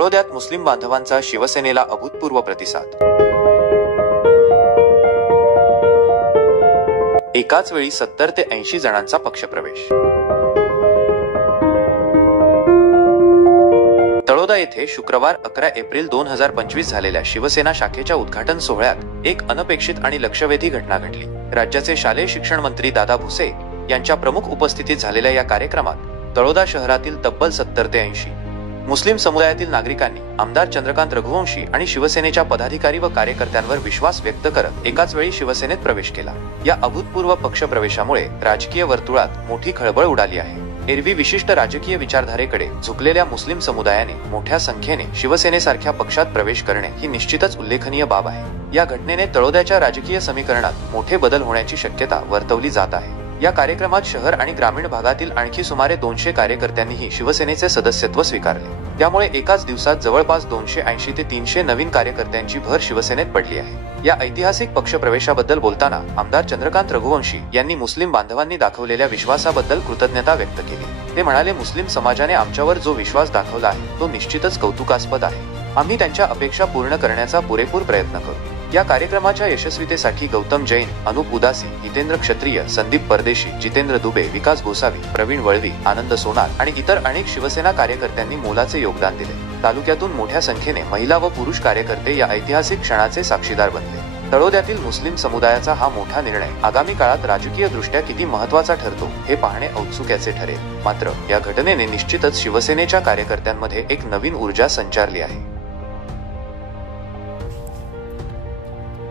तळोद्यात मुस्लिम बांधवांचा शिवसेनेला अभूतपूर्व प्रतिसाद। एकाच वेळी 70 ते 80 जणांचा पक्षप्रवेश। तळोदा येथे शुक्रवार 11 एप्रिल 2025 झालेल्या शिवसेना शाखेच्या उद्घाटन सोहळ्यात एक अनपेक्षित आणि लक्षवेधी घटना घडली। राज्याचे शालेय शिक्षण मंत्री दादा भुसे यांच्या प्रमुख उपस्थितीत झालेल्या या कार्यक्रमात तळोदा शहरातील तब्बल 70 ते 80 मुस्लिम समुदायातील नागरिकांनी आमदार चंद्रकांत रघुवंशी आणि शिवसेनेच्या पदाधिकारी व कार्यकर्त्यांवर विश्वास व्यक्त करत एकाच वेळी शिवसेनेत प्रवेश केला। या अभूतपूर्व पक्षप्रवेशामुळे राजकीय वर्तुळात मोठी खळबळ उडाली आहे। एरवी विशिष्ट राजकीय विचारधारेकडे झुकलेल्या मुस्लिम समुदायाने मोठ्या संख्येने शिवसेनेसारख्या पक्षात प्रवेश करणे ही निश्चितच उल्लेखनीय बाब आहे। या घटनेने तळोद्याच्या राजकीय समीकरणात मोठे बदल होण्याची शक्यता वर्तवली जात आहे। या कार्यक्रमात शहर आणि ग्रामीण भागातील आणखी सुमारे 200 कार्यकर्त्यांनीही शिवसेनेचे सदस्यत्व स्वीकारले। त्यामुळे एकाच दिवसात जवळपास 280 ते 300 नवीन कार्यकर्त्यांची भर शिवसेनेत पडली आहे। या ऐतिहासिक पक्षप्रवेशाबद्दल बोलताना आमदार चंद्रकांत रघुवंशी यांनी मुस्लिम बांधवांनी दाखवलेल्या विश्वासाबद्दल कृतज्ञता व्यक्त केली। ते म्हणाले, मुस्लिम समाजाने आमच्यावर जो विश्वास दाखवला आहे तो निश्चितच कौतुकास्पद आहे। आम्ही त्यांच्या अपेक्षा पूर्ण करण्याचा पुरेपूर प्रयत्न करू। या कार्यक्रमाच्या यशस्वीतेसाठी गौतम जैन, अनुप उदासी, हितेंद्र क्षत्रिय, संदीप परदेशी, जितेंद्र दुबे, विकास गोसावी, प्रवीण वळवी, आनंद सोनार आणि इतर अनेक शिवसेना कार्यकर्त्यांनी मोलाचे योगदान दिले। तालुक्यातून मोठ्या संख्येने महिला व पुरुष कार्यकर्ते या ऐतिहासिक क्षणाचे साक्षीदार बनले। तळोद्यातील मुस्लिम समुदायाचा हा मोठा निर्णय आगामी काळात राजकीय दृष्ट्या किती महत्त्वाचा ठरतो हे पाहणे औत्सुक्याचे ठरेल। मात्र या घटनेने निश्चितच शिवसेनेच्या कार्यकर्त्यांमध्ये एक नवीन ऊर्जा संचारली आहे।